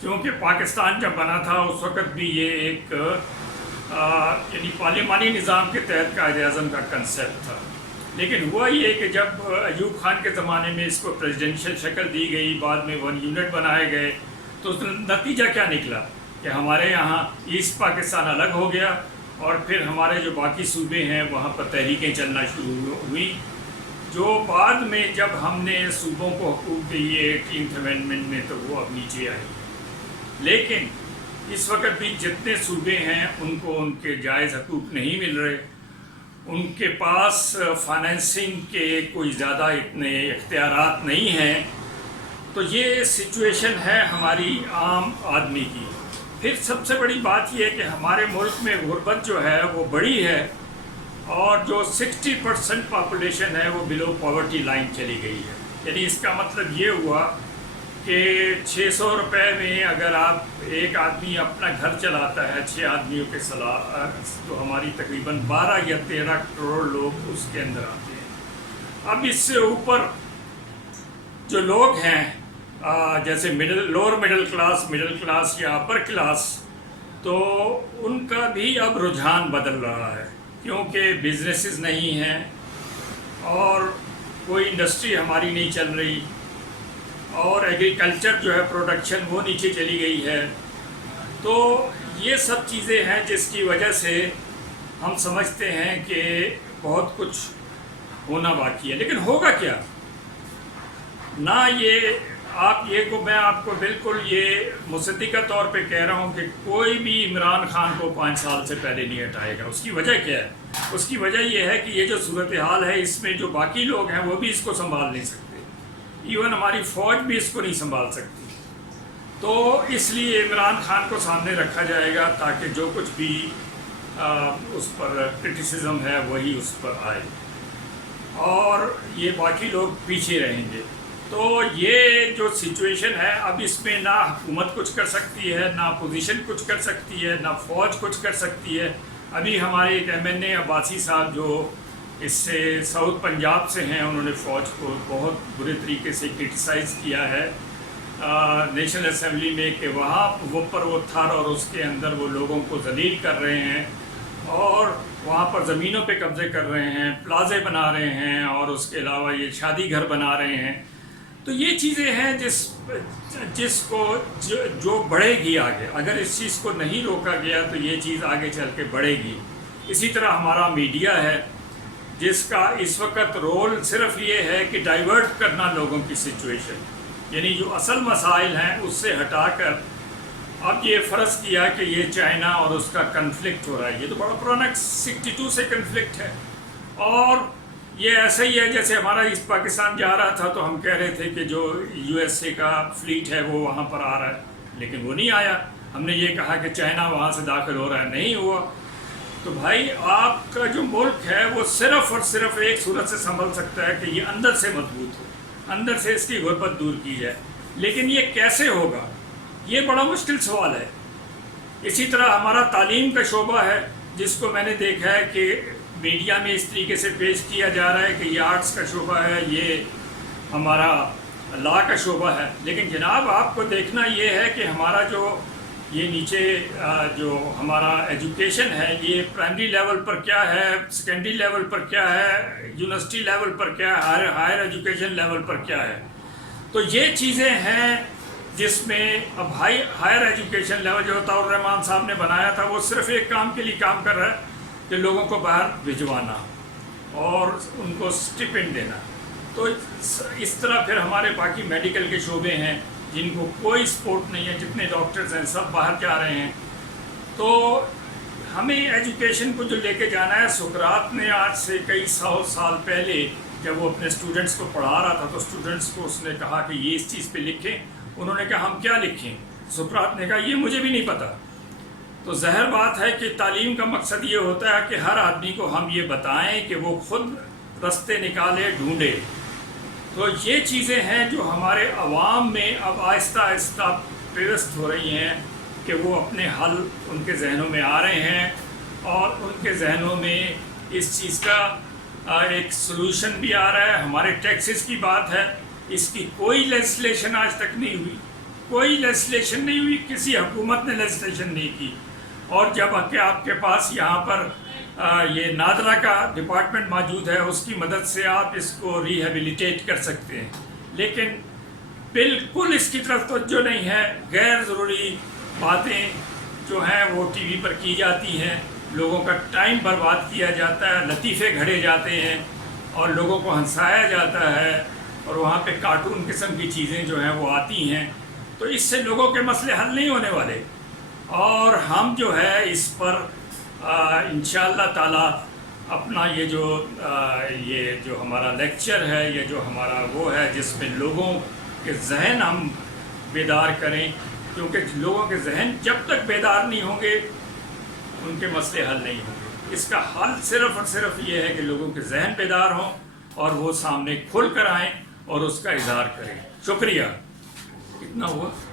کیونکہ پاکستان جب بنا تھا اس وقت بھی یہ ایک یعنی پارلیمانی نظام کے تحت قائد اعظم کا کنسیپٹ تھا، لیکن ہوا یہ کہ جب ایوب خان کے زمانے میں اس کو پریزیڈنشل شکل دی گئی، بعد میں 1 یونٹ بنائے گئے، تو نتیجہ کیا نکلا کہ ہمارے یہاں ایسٹ پاکستان الگ ہو گیا، اور پھر ہمارے جو باقی صوبے ہیں وہاں پر تحریکیں چلنا شروع ہوئی، جو بعد میں جب ہم نے صوبوں کو حقوق دیے 18th امینڈمنٹ میں تو وہ اب نیچے آئی۔ لیکن اس وقت بھی جتنے صوبے ہیں ان کو ان کے جائز حقوق نہیں مل رہے، ان کے پاس فائنینسنگ کے کوئی زیادہ اتنے اختیارات نہیں ہیں، تو یہ سچویشن ہے ہماری عام آدمی کی۔ پھر سب سے بڑی بات یہ ہے کہ ہمارے ملک میں غربت جو ہے وہ بڑی ہے، اور جو 60% پاپولیشن ہے وہ بلو پاورٹی لائن چلی گئی ہے۔ یعنی اس کا مطلب یہ ہوا کہ 600 روپے میں اگر آپ ایک آدمی اپنا گھر چلاتا ہے 6 آدمیوں کے تو ہماری تقریباً 12 یا 13 کروڑ لوگ اس کے اندر آتے ہیں۔ اب اس سے اوپر جو لوگ ہیں جیسے لوور مڈل کلاس یا اپر کلاس، تو ان کا بھی اب رجحان بدل رہا ہے، کیونکہ بزنسز نہیں ہیں اور کوئی انڈسٹری ہماری نہیں چل رہی، اور ایگریکلچر جو ہے پروڈکشن وہ نیچے چلی گئی ہے۔ تو یہ سب چیزیں ہیں جس کی وجہ سے ہم سمجھتے ہیں کہ بہت کچھ ہونا باقی ہے، لیکن ہوگا کیا؟ نہ یہ میں آپ کو بالکل یہ مصدقہ طور پہ کہہ رہا ہوں کہ کوئی بھی عمران خان کو 5 سال سے پہلے نہیں ہٹائے گا۔ اس کی وجہ کیا ہے؟ اس کی وجہ یہ ہے کہ یہ جو صورتحال ہے اس میں جو باقی لوگ ہیں وہ بھی اس کو سنبھال نہیں سکتے، ایون ہماری فوج بھی اس کو نہیں سنبھال سکتی۔ تو اس لیے عمران خان کو سامنے رکھا جائے گا تاکہ جو کچھ بھی اس پر کرٹیسزم ہے وہی اس پر آئے، اور یہ باقی لوگ پیچھے رہیں گے۔ تو یہ جو سچویشن ہے اب اس میں نہ حکومت کچھ کر سکتی ہے، نہ اپوزیشن کچھ کر سکتی ہے، نہ فوج کچھ کر سکتی ہے۔ ابھی ہمارے ایک MNA عباسی صاحب جو اس سے ساؤتھ پنجاب سے ہیں، انہوں نے فوج کو بہت برے طریقے سے کرٹیسائز کیا ہے نیشنل اسمبلی میں کہ وہاں وہ تھر اور اس کے اندر وہ لوگوں کو ذلیل کر رہے ہیں، اور وہاں پر زمینوں پہ قبضے کر رہے ہیں، پلازے بنا رہے ہیں، اور اس کے علاوہ یہ شادی گھر بنا رہے ہیں۔ تو یہ چیزیں ہیں جس کو جو بڑھے گی آگے، اگر اس چیز کو نہیں روکا گیا تو یہ چیز آگے چل کے بڑھے گی۔ اسی طرح ہمارا میڈیا ہے جس کا اس وقت رول صرف یہ ہے کہ ڈائیورٹ کرنا لوگوں کی سچویشن، یعنی جو اصل مسائل ہیں اس سے ہٹا کر اب یہ فرض کیا کہ یہ چائنا اور اس کا کنفلکٹ ہو رہا ہے۔ یہ تو بڑا پرانا 62 سے کنفلکٹ ہے، اور یہ ایسا ہی ہے جیسے ہمارا ایسٹ پاکستان جا رہا تھا تو ہم کہہ رہے تھے کہ جو USA کا فلیٹ ہے وہ وہاں پر آ رہا ہے، لیکن وہ نہیں آیا۔ ہم نے یہ کہا کہ چائنا وہاں سے داخل ہو رہا ہے، نہیں ہوا۔ تو بھائی آپ کا جو ملک ہے وہ صرف اور صرف ایک صورت سے سنبھل سکتا ہے کہ یہ اندر سے مضبوط ہو، اندر سے اس کی غربت دور کی جائے، لیکن یہ کیسے ہوگا یہ بڑا مشکل سوال ہے۔ اسی طرح ہمارا تعلیم کا شعبہ ہے جس کو میں نے دیکھا ہے کہ میڈیا میں اس طریقے سے پیش کیا جا رہا ہے کہ یہ آرٹس کا شعبہ ہے، یہ ہمارا لا کا شعبہ ہے، لیکن جناب آپ کو دیکھنا یہ ہے کہ ہمارا جو یہ نیچے جو ہمارا ایجوکیشن ہے یہ پرائمری لیول پر کیا ہے، سیکنڈری لیول پر کیا ہے، یونیورسٹی لیول پر کیا ہے، ہائر ایجوکیشن لیول پر کیا ہے۔ تو یہ چیزیں ہیں جس میں اب ہائر ایجوکیشن لیول جو طور الرحمان صاحب نے بنایا تھا وہ صرف ایک کام کے لیے کام کر رہا ہے کہ لوگوں کو باہر بھجوانا اور ان کو سٹیپنڈ دینا۔ تو اس طرح پھر ہمارے باقی میڈیکل کے شعبے ہیں جن کو کوئی سپورٹ نہیں ہے، جتنے ڈاکٹرز ہیں سب باہر جا رہے ہیں۔ تو ہمیں ایجوکیشن کو جو لے کے جانا ہے، سقراط نے آج سے کئی سال پہلے جب وہ اپنے اسٹوڈنٹس کو پڑھا رہا تھا تو اسٹوڈنٹس کو اس نے کہا کہ یہ اس چیز پہ لکھیں، انہوں نے کہا ہم کیا لکھیں؟ سقراط نے کہا یہ مجھے بھی نہیں پتہ۔ تو ظاہر بات ہے کہ تعلیم کا مقصد یہ ہوتا ہے کہ ہر آدمی کو ہم یہ بتائیں کہ وہ خود رستے نکالے، ڈھونڈے۔ تو یہ چیزیں ہیں جو ہمارے عوام میں اب آہستہ آہستہ پیوست ہو رہی ہیں کہ وہ اپنے حل ان کے ذہنوں میں آ رہے ہیں، اور ان کے ذہنوں میں اس چیز کا ایک سلوشن بھی آ رہا ہے۔ ہمارے ٹیکسز کی بات ہے، اس کی کوئی لیجسلیشن آج تک نہیں ہوئی، کوئی لیجسلیشن نہیں ہوئی، کسی حکومت نے لیجسلیشن نہیں کی، اور جب کہ آپ کے پاس یہاں پر یہ نادرا کا ڈپارٹمنٹ موجود ہے، اس کی مدد سے آپ اس کو ریہیبلیٹیٹ کر سکتے ہیں، لیکن بالکل اس کی طرف توجہ نہیں ہے۔ غیر ضروری باتیں جو ہیں وہ ٹی وی پر کی جاتی ہیں، لوگوں کا ٹائم برباد کیا جاتا ہے، لطیفے گھڑے جاتے ہیں اور لوگوں کو ہنسایا جاتا ہے، اور وہاں پہ کارٹون قسم کی چیزیں جو ہیں وہ آتی ہیں، تو اس سے لوگوں کے مسئلے حل نہیں ہونے والے۔ اور ہم جو ہے اس پر انشاءاللہ تعالی اپنا یہ جو ہمارا لیکچر ہے، یہ جو ہمارا وہ ہے جس میں لوگوں کے ذہن ہم بیدار کریں، کیونکہ لوگوں کے ذہن جب تک بیدار نہیں ہوں گے ان کے مسئلے حل نہیں ہوں گے۔ اس کا حل صرف اور صرف یہ ہے کہ لوگوں کے ذہن بیدار ہوں اور وہ سامنے کھل کر آئیں اور اس کا اظہار کریں۔ شکریہ۔ اتنا ہوا۔